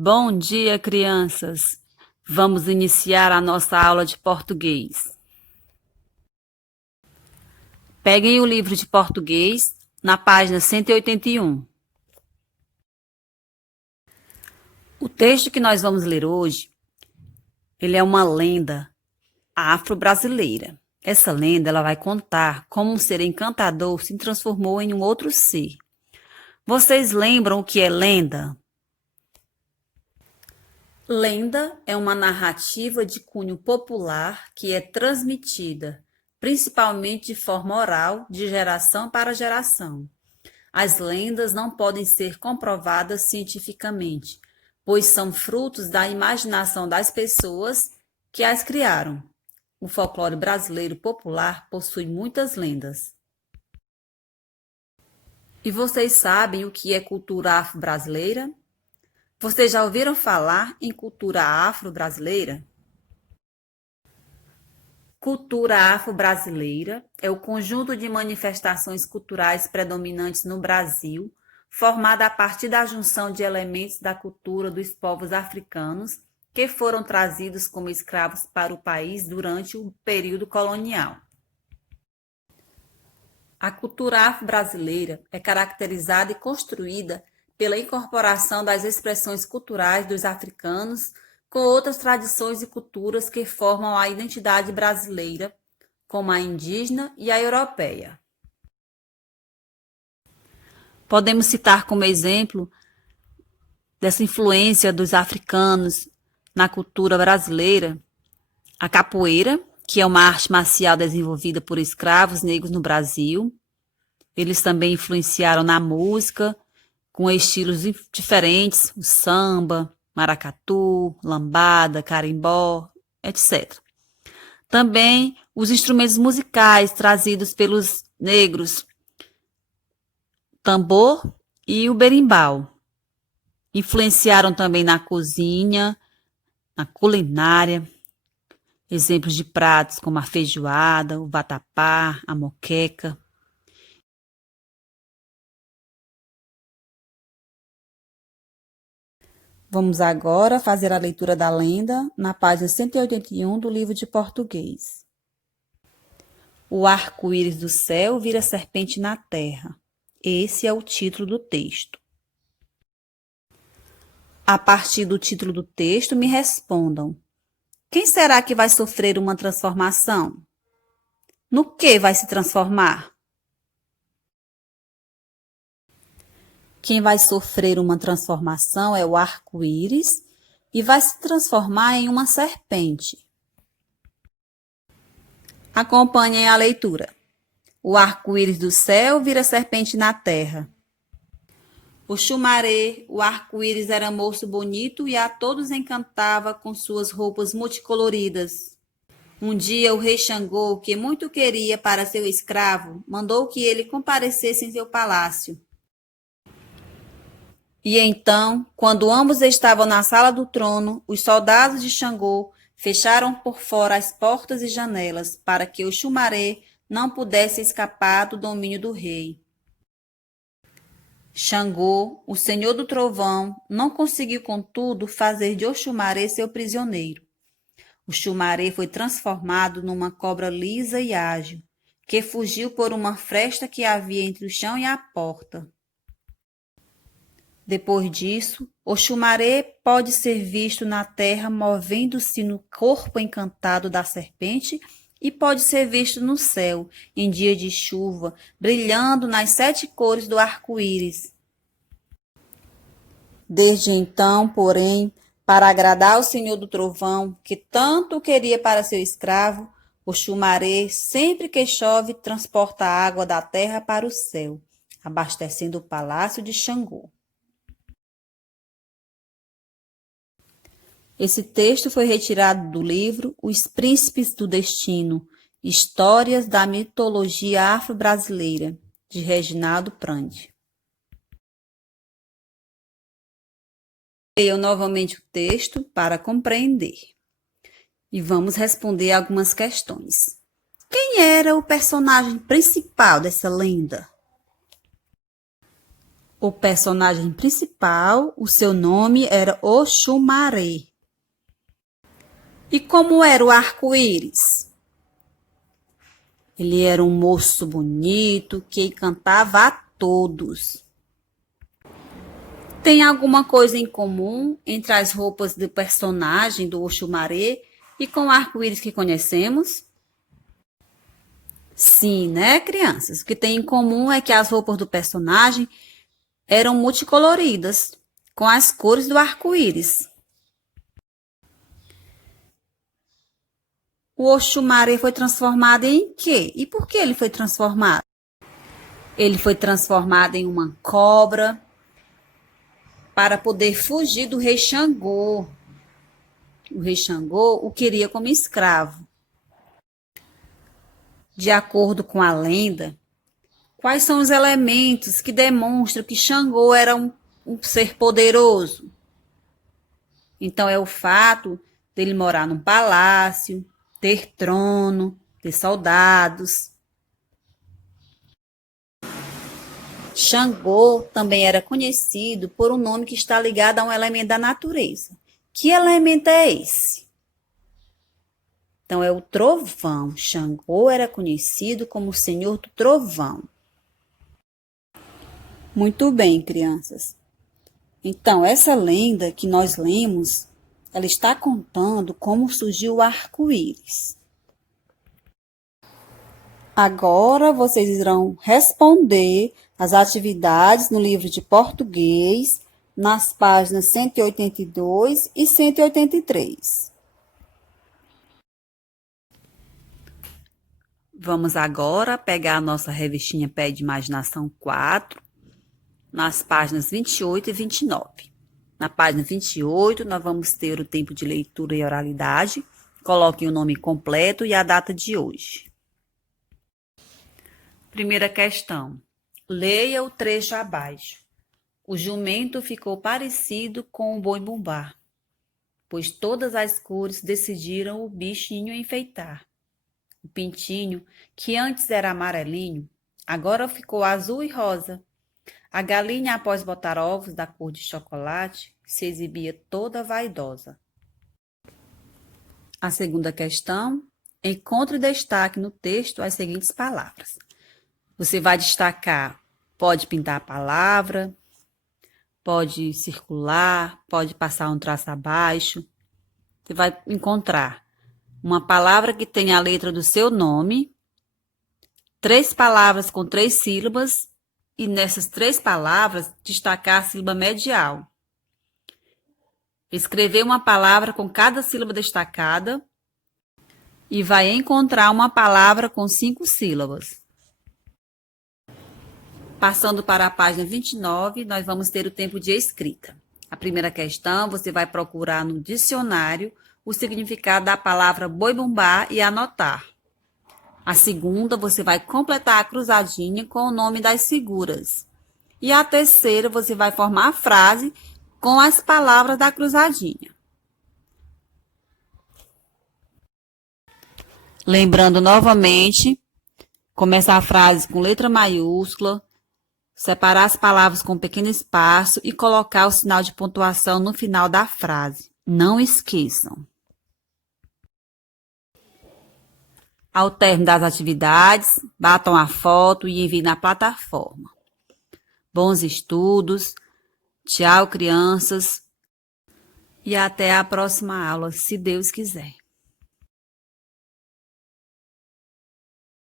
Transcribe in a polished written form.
Bom dia, crianças! Vamos iniciar a nossa aula de português. Peguem o livro de português na página 181. O texto que nós vamos ler hoje, ele é uma lenda afro-brasileira. Essa lenda ela vai contar como um ser encantador se transformou em um outro ser. Vocês lembram o que é lenda? Lenda é uma narrativa de cunho popular que é transmitida, principalmente de forma oral, de geração para geração. As lendas não podem ser comprovadas cientificamente, pois são frutos da imaginação das pessoas que as criaram. O folclore brasileiro popular possui muitas lendas. E vocês sabem o que é cultura afro-brasileira? Vocês já ouviram falar em cultura afro-brasileira? Cultura afro-brasileira é o conjunto de manifestações culturais predominantes no Brasil, formada a partir da junção de elementos da cultura dos povos africanos que foram trazidos como escravos para o país durante o período colonial. A cultura afro-brasileira é caracterizada e construída pela incorporação das expressões culturais dos africanos com outras tradições e culturas que formam a identidade brasileira, como a indígena e a europeia. Podemos citar como exemplo dessa influência dos africanos na cultura brasileira a capoeira, que é uma arte marcial desenvolvida por escravos negros no Brasil. Eles também influenciaram na música, com estilos diferentes, o samba, maracatu, lambada, carimbó, etc. Também os instrumentos musicais trazidos pelos negros, tambor e o berimbau. Influenciaram também na cozinha, na culinária, exemplos de pratos como a feijoada, o vatapá, a moqueca. Vamos agora fazer a leitura da lenda na página 181 do livro de português. O arco-íris do céu vira serpente na terra. Esse é o título do texto. A partir do título do texto, me respondam. Quem será que vai sofrer uma transformação? No que vai se transformar? Quem vai sofrer uma transformação é o arco-íris e vai se transformar em uma serpente. Acompanhem a leitura. O arco-íris do céu vira serpente na terra. O Xumaré, o arco-íris, era moço bonito e a todos encantava com suas roupas multicoloridas. Um dia o rei Xangô, que muito queria para seu escravo, mandou que ele comparecesse em seu palácio. E então, quando ambos estavam na sala do trono, os soldados de Xangô fecharam por fora as portas e janelas para que o Xumaré não pudesse escapar do domínio do rei. Xangô, o senhor do trovão, não conseguiu, contudo, fazer de Oxumaré seu prisioneiro. O Xumaré foi transformado numa cobra lisa e ágil, que fugiu por uma fresta que havia entre o chão e a porta. Depois disso, Oxumaré pode ser visto na terra movendo-se no corpo encantado da serpente e pode ser visto no céu, em dia de chuva, brilhando nas 7 cores do arco-íris. Desde então, porém, para agradar o Senhor do Trovão, que tanto queria para seu escravo, Oxumaré, sempre que chove, transporta a água da terra para o céu, abastecendo o palácio de Xangô. Esse texto foi retirado do livro Os Príncipes do Destino, Histórias da Mitologia Afro-Brasileira, de Reginaldo Prandi. Leiam novamente o texto para compreender. E vamos responder algumas questões. Quem era o personagem principal dessa lenda? O personagem principal, o seu nome era Oxumaré. E como era o arco-íris? Ele era um moço bonito que encantava a todos. Tem alguma coisa em comum entre as roupas do personagem do Oxumaré e com o arco-íris que conhecemos? Sim, né, crianças? O que tem em comum é que as roupas do personagem eram multicoloridas, com as cores do arco-íris. O Oxumaré foi transformado em quê? E por que ele foi transformado? Ele foi transformado em uma cobra para poder fugir do rei Xangô. O rei Xangô o queria como escravo. De acordo com a lenda, quais são os elementos que demonstram que Xangô era um ser poderoso? Então, é o fato dele morar num palácio, ter trono, ter soldados. Xangô também era conhecido por um nome que está ligado a um elemento da natureza. Que elemento é esse? Então, é o trovão. Xangô era conhecido como o senhor do trovão. Muito bem, crianças. Então, essa lenda que nós lemos, ela está contando como surgiu o arco-íris. Agora vocês irão responder as atividades no livro de português, nas páginas 182 e 183. Vamos agora pegar a nossa revistinha Pé de Imaginação 4, nas páginas 28 e 29. Na página 28, nós vamos ter o tempo de leitura e oralidade. Coloquem o nome completo e a data de hoje. Primeira questão. Leia o trecho abaixo. O jumento ficou parecido com o boi-bumbá, pois todas as cores decidiram o bichinho enfeitar. O pintinho, que antes era amarelinho, agora ficou azul e rosa. A galinha, após botar ovos da cor de chocolate, se exibia toda vaidosa. A segunda questão. Encontre e destaque no texto as seguintes palavras. Você vai destacar, pode pintar a palavra, pode circular, pode passar um traço abaixo. Você vai encontrar uma palavra que tenha a letra do seu nome, 3 palavras com 3 sílabas, e nessas 3 palavras destacar a sílaba medial. Escrever uma palavra com cada sílaba destacada e vai encontrar uma palavra com 5 sílabas. Passando para a página 29, nós vamos ter o tempo de escrita. A primeira questão, você vai procurar no dicionário o significado da palavra boi-bumbá e anotar. A segunda, você vai completar a cruzadinha com o nome das figuras. E a terceira, você vai formar a frase com as palavras da cruzadinha. Lembrando novamente, começar a frase com letra maiúscula, separar as palavras com um pequeno espaço e colocar o sinal de pontuação no final da frase. Não esqueçam. Ao término das atividades, batam a foto e enviem na plataforma. Bons estudos, tchau, crianças, e até a próxima aula, se Deus quiser.